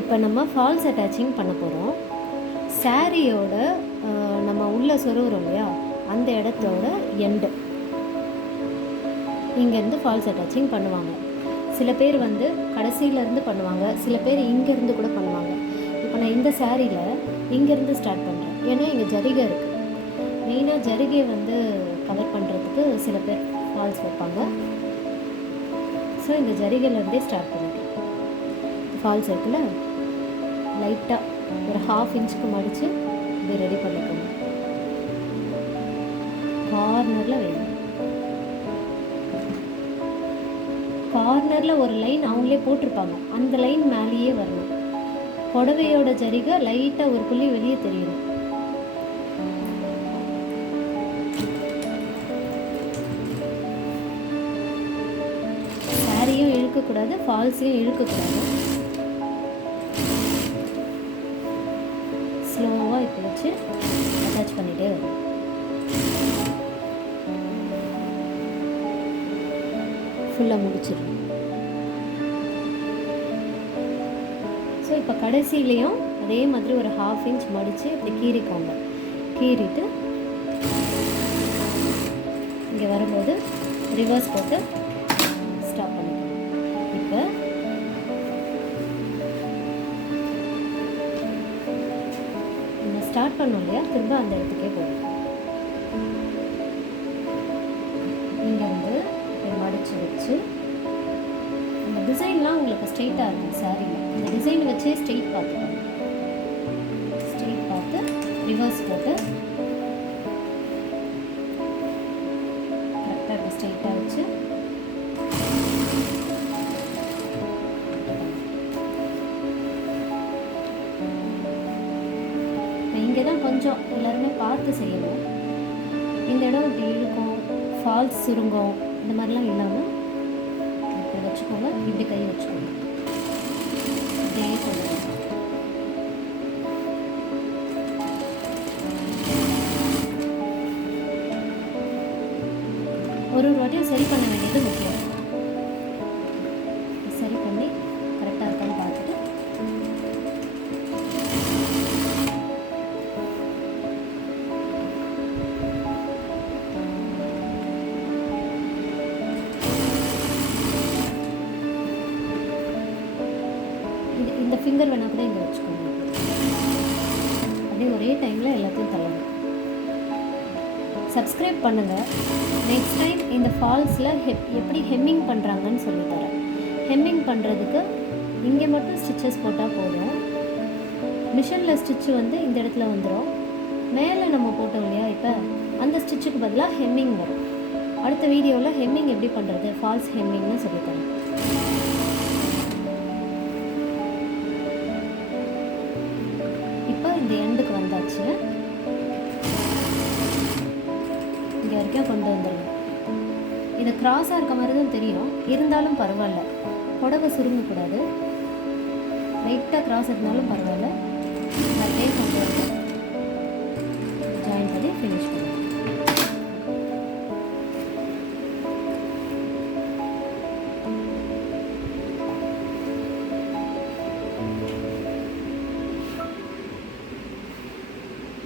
இப்போ நம்ம falls attaching பண்ண போகிறோம். சாரியோட நம்ம உள்ளே சொருகிறோம் இல்லையா, அந்த இடத்தோட எண்டு இங்கேருந்து ஃபால்ஸ் அட்டாச்சிங் பண்ணுவாங்க. சில பேர் வந்து கடைசியிலேருந்து பண்ணுவாங்க, சில பேர் இங்கேருந்து கூட பண்ணுவாங்க. இப்போ நான் இந்த சாரியில் இங்கேருந்து ஸ்டார்ட் பண்ணுறேன். ஏன்னா இங்கே ஜரிகை இருக்குது. மெயினாக ஜரிகையை வந்து கவர் பண்ணுறதுக்கு சில பேர் ஃபால்ஸ் வைப்பாங்க. ஸோ இந்த ஜரிகையிலேருந்தே ஸ்டார்ட் பண்ணிட்டேன். ஃபால்ஸ் இருக்குல்ல, லைட்டாக ஒரு 1/2 இன்ச்சுக்கு மடித்து இது ரெடி பண்ணிக்கணும். கார்னரில் வேணும். கார்னரில் ஒரு லைன் அவங்களே போட்டிருப்பாங்க, அந்த லைன் மேலேயே வரணும். புடவையோட ஜரிகை லைட்டாக ஒரு புள்ளி வெளியே தெரியணும். சாரியும் இழுக்கக்கூடாது, ஃபால்ஸையும் இழுக்கக்கூடாது. ஸ்லோவாக இப்போ வச்சு அட்டாச் பண்ணிகிட்டே வரும். ஃபுல்லாக முடிச்சிடணும். ஸோ இப்போ கடைசியிலையும் அதே மாதிரி ஒரு 1/2 இன்ச் மடித்து இப்படி கீறிக்கோங்க. கீறிட்டு இங்கே வரும்போது ரிவர்ஸ் போட்டு ஸ்டாப் பண்ணிக்கணும். இப்போ நம்ம ஸ்டார்ட் பண்ணோம் இல்லையா, திரும்ப அந்த இடத்துக்கே போகும். இங்கே வந்து மடித்து வச்சு அந்த டிசைன்லாம் உங்களுக்கு ஸ்ட்ரெயிட்டாக இருக்கும். சாரியில் இந்த டிசைன் வச்சே ஸ்ட்ரெயிட் பார்த்துக்கணும். ஸ்ட்ரெயிட் பார்த்து ரிவர்ஸ் போட்டு கரெக்டாக இப்போ ஸ்ட்ரெயிட்டாக வச்சு இங்கே தான் கொஞ்சம் எல்லாருமே பார்த்து செய்யணும். இந்த இடம் இப்படி இழுக்கும், ஃபால்ஸ் சுருங்கும், இந்த மாதிரிலாம் இல்லாமல் இப்படி வச்சுக்கோங்க. இப்படி கை வச்சுக்கோங்க. அப்படியே சொல்லுங்கள். ஒரு வாட்டியும் சரி பண்ண வேண்டியது முக்கியம். சரி பண்ணி கரெக்டாக இருக்கான்னு பார்த்துட்டு இந்த ஃபிங்கர் வேணால் கூட இங்கே வச்சுக்கோங்க. அப்படியே ஒரே டைமில் எல்லாத்தையும் தள்ளணும். சப்ஸ்கிரைப் பண்ணுங்கள். நெக்ஸ்ட் டைம் இந்த ஃபால்ஸில் எப்படி ஹெம்மிங் பண்ணுறாங்கன்னு சொல்லித்தரேன். ஹெம்மிங் பண்ணுறதுக்கு இங்கே மட்டும் ஸ்டிச்சஸ் போட்டால் போதும். மிஷினில் ஸ்டிச்சு வந்து இந்த இடத்துல வந்துடும். மேலே நம்ம போட்டோம் இல்லையா, இப்போ அந்த ஸ்டிச்சுக்கு பதிலாக ஹெம்மிங் வரும். அடுத்த வீடியோவில் ஹெம்மிங் எப்படி பண்ணுறது, ஃபால்ஸ் ஹெம்மிங்னு சொல்லித்தரேன். இப்போ இந்த எண்டுக்கு வந்தாச்சு. இங்கே வரைக்கும் கொண்டு வந்துடுங்க. இது கிராஸாக இருக்க மாதிரி தான் தெரியும், இருந்தாலும் பரவாயில்ல. புடவை சுருங்கக்கூடாது. லைட்டாக கிராஸ் இருந்தாலும் பரவாயில்ல. அப்படியே கொண்டு வந்து ஜாயின் பண்ணி ஃபினிஷ் பண்ணுங்க.